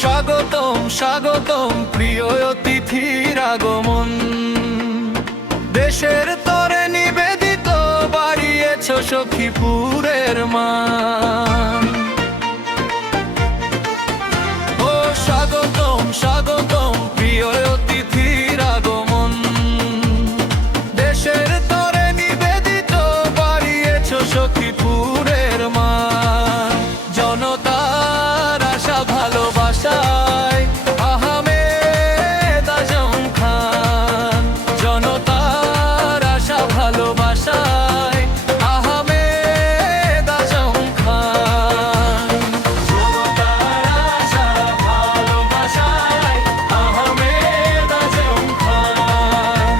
স্বাগতম স্বাগতম প্রিয় অতিথির আগমন, দেশের তরে নিবেদিত বাড়িয়েছ সখীপুরের মান। ও স্বাগতম স্বাগতম প্রিয় অতিথির আগমন, দেশের তরে নিবেদিত বাড়িয়েছ সখীপুরের মান। জনতার আশা ভালোবাসায় আহমেদ আজম খান, জনতার আশা ভালোবাসায় আহমেদ আজম খান, জনতার আশা ভালোবাসায় আহমেদ আজম খান,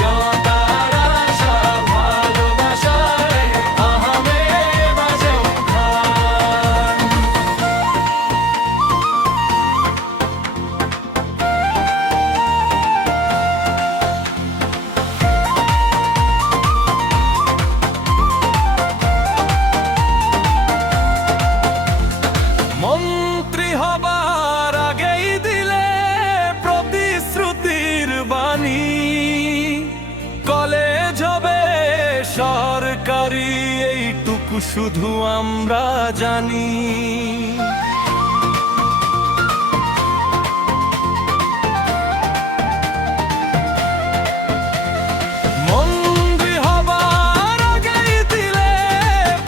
জনতার আশা ভালোবাসায় আহমেদ আজম খান। মন্ত্রী হবার আগেই দিলে প্রতিশ্রুতির বাণী, কলেজ হবে সরকারি এইটুকু শুধু আমরা জানি। মন্ত্রী হবার আগেই দিলে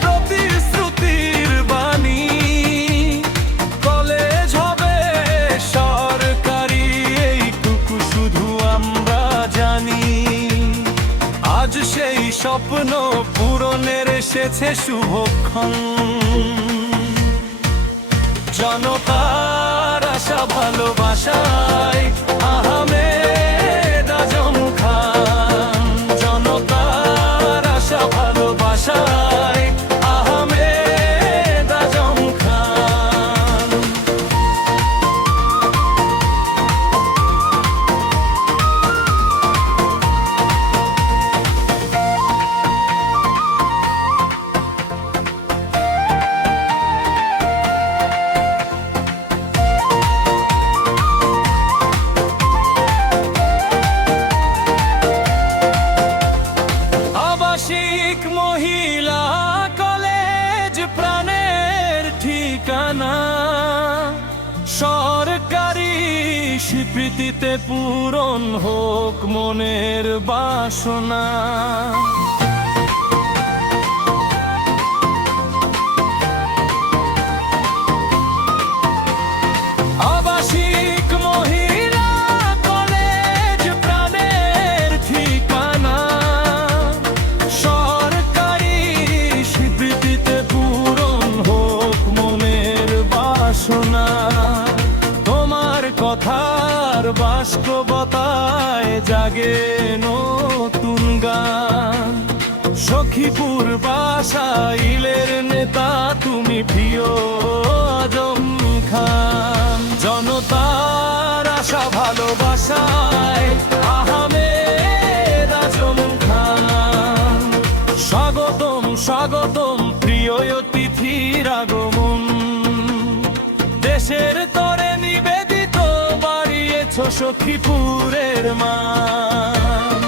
প্রতিশ্রুতির বাণী, কলেজ হবে সরকারি এইটুকু শুধু আমরা জানি। আজ সেই স্বপ্ন পূরণের এসেছে শুভক্ষণ, জনতার আশা ভালোবাসায় আহমেদ আজম খান, জনতার আশা ভালোবাসায় আহমেদ আজম খান। আবাসিক মহিলা কলেজ প্রাণের ঠিকানা, সরকারি স্বীকৃতিতে পূরণ হোক মনের বাসনা। আবাসিক মহিলা কলেজ প্রাণের ঠিকানা, সরকারি স্বীকৃতিতে পূরণ হোক মনের বাসনা। তোমার কথার বাস্তবতায় জাগে নতুন গান, সখীপুর বাসাইলের নেতা তুমি প্রিয় আজম খান, জনতার আশা ভালোবাসায় আহমেদ আজম খান। স্বাগতম স্বাগতম প্রিয় অতিথির আগমন, দেশের তরে নিবেদিত বাড়িয়েছ সখীপুরের মান।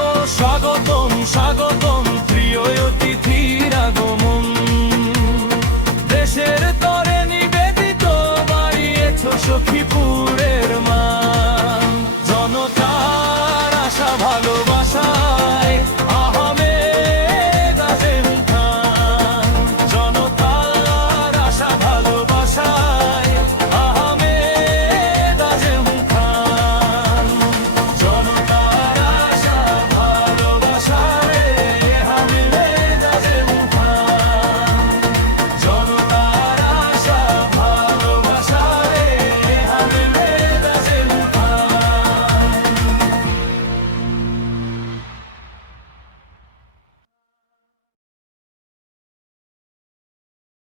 ও স্বাগতম স্বাগতম প্রিয় অতিথির আগমন,